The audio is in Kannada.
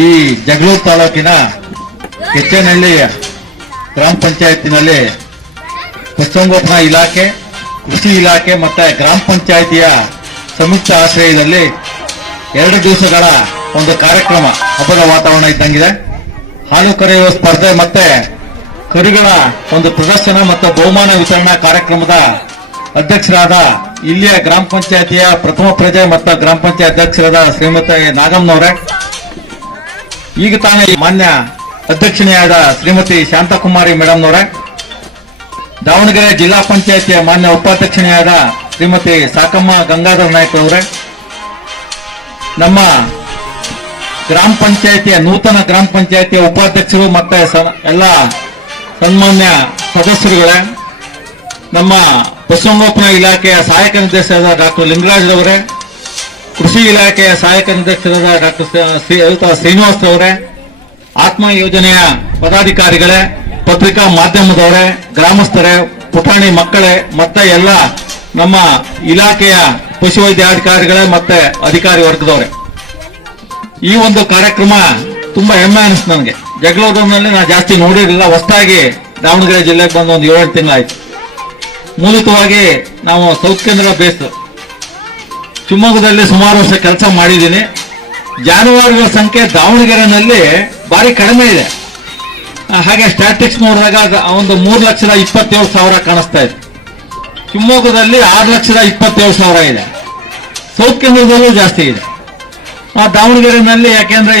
ಈ ಜಗಳೂರು ತಾಲೂಕಿನ ಕೆಚ್ಚನಹಳ್ಳಿ ಗ್ರಾಮ ಪಂಚಾಯತಿನಲ್ಲಿ ಪಶುಸಂಗೋಪನಾ ಇಲಾಖೆ, ಕೃಷಿ ಇಲಾಖೆ ಮತ್ತು ಗ್ರಾಮ ಪಂಚಾಯಿತಿಯ ಸಂಯುಕ್ತ ಆಶ್ರಯದಲ್ಲಿ ಎರಡು ದಿವಸಗಳ ಒಂದು ಕಾರ್ಯಕ್ರಮ, ಹಬ್ಬದ ವಾತಾವರಣ ಇದ್ದಂಗಿದೆ. ಹಾಲು ಕರೆಯುವ ಸ್ಪರ್ಧೆ ಮತ್ತೆ ಕರುಗಳ ಒಂದು ಪ್ರದರ್ಶನ ಮತ್ತು ಬಹುಮಾನ ವಿತರಣಾ ಕಾರ್ಯಕ್ರಮದ ಅಧ್ಯಕ್ಷರಾದ ಇಲ್ಲಿಯ ಗ್ರಾಮ ಪಂಚಾಯತಿಯ ಪ್ರಥಮ ಪ್ರಜೆ ಮತ್ತು ಗ್ರಾಮ ಪಂಚಾಯತ್ ಅಧ್ಯಕ್ಷರಾದ ಶ್ರೀಮತಿ ನಾಗಮ್ಮನವರೇ. ಈಗ ತಾನೇ ಮಾನ್ಯ ಅಧ್ಯಕ್ಷಣೆಯಾದ ಶ್ರೀಮತಿ ಶಾಂತಕುಮಾರಿ ಮೇಡಮ್ನವರೇ ದಾವಣಗೆರೆ ಜಿಲ್ಲಾ ಪಂಚಾಯತಿಯ ಮಾನ್ಯ ಉಪಾಧ್ಯಕ್ಷಣೆಯಾದ ಶ್ರೀಮತಿ ಸಾಕಮ್ಮ ಗಂಗಾಧರ ನಾಯ್ಕ ಅವರೇ ನಮ್ಮ ಗ್ರಾಮ ಪಂಚಾಯತಿಯ ನೂತನ ಗ್ರಾಮ ಪಂಚಾಯತಿಯ ಉಪಾಧ್ಯಕ್ಷರು ಮತ್ತೆ ಎಲ್ಲ ಸನ್ಮಾನ್ಯ ಸದಸ್ಯರುಗಳೇ, ನಮ್ಮ ಪಶುಸಂಗೋಪನಾ ಇಲಾಖೆಯ ಸಹಾಯಕ ನಿರ್ದೇಶಕರಾದ ಡಾಕ್ಟರ್ ಲಿಂಗರಾಜ್ರವರೇ ಕೃಷಿ ಇಲಾಖೆಯ ಸಹಾಯಕ ನಿರ್ದೇಶಕರಾದ ಡಾಕ್ಟರ್ ಶ್ರೀನಿವಾಸ್ ಅವರೇ, ಆತ್ಮ ಯೋಜನೆಯ ಪದಾಧಿಕಾರಿಗಳೇ, ಪತ್ರಿಕಾ ಮಾಧ್ಯಮದವರೇ, ಗ್ರಾಮಸ್ಥರೇ, ಪುಟಾಣಿ ಮಕ್ಕಳೇ, ಮತ್ತೆ ಎಲ್ಲ ನಮ್ಮ ಇಲಾಖೆಯ ಪಶುವೈದ್ಯಾಧಿಕಾರಿಗಳೇ ಮತ್ತೆ ಅಧಿಕಾರಿ ವರ್ಗದವರೇ. ಈ ಒಂದು ಕಾರ್ಯಕ್ರಮ ತುಂಬಾ ಹೆಮ್ಮೆ ಅನಿಸ್ತು ನನಗೆ. ಜಗಳೂರಿನಲ್ಲಿ ನಾನು ಜಾಸ್ತಿ ನೋಡಿರಲಿಲ್ಲ. ಹೊಸದಾಗಿ ದಾವಣಗೆರೆ ಜಿಲ್ಲೆಗೆ ಬಂದು ಒಂದು ಏಳೆಂಟು ತಿಂಗಳಾಯ್ತು. ಮೂಲತವಾಗಿ ನಾವು ಸೌತ್ ಕೇಂದ್ರ ಬೇಸ್. ಶಿವಮೊಗ್ಗದಲ್ಲಿ ಸುಮಾರು ವರ್ಷ ಕೆಲಸ ಮಾಡಿದ್ದೀನಿ. ಜಾನುವಾರುಗಳ ಸಂಖ್ಯೆ ದಾವಣಗೆರೆನಲ್ಲಿ ಭಾರಿ ಕಡಿಮೆ ಇದೆ. ಹಾಗೆ ಸ್ಟ್ಯಾಟಿಕ್ಸ್ ನೋಡಿದಾಗ ಒಂದು ಮೂರು ಲಕ್ಷದ ಇಪ್ಪತ್ತೇಳು ಸಾವಿರ ಕಾಣಿಸ್ತಾ ಇದೆ. ಶಿವಮೊಗ್ಗದಲ್ಲಿ ಆರು ಲಕ್ಷದ ಇಪ್ಪತ್ತೇಳು ಸಾವಿರ ಇದೆ. ಸೌತ್ ಕೇಂದ್ರದಲ್ಲೂ ಜಾಸ್ತಿ ಇದೆ. ಆ, ದಾವಣಗೆರೆನಲ್ಲಿ ಯಾಕೆಂದ್ರೆ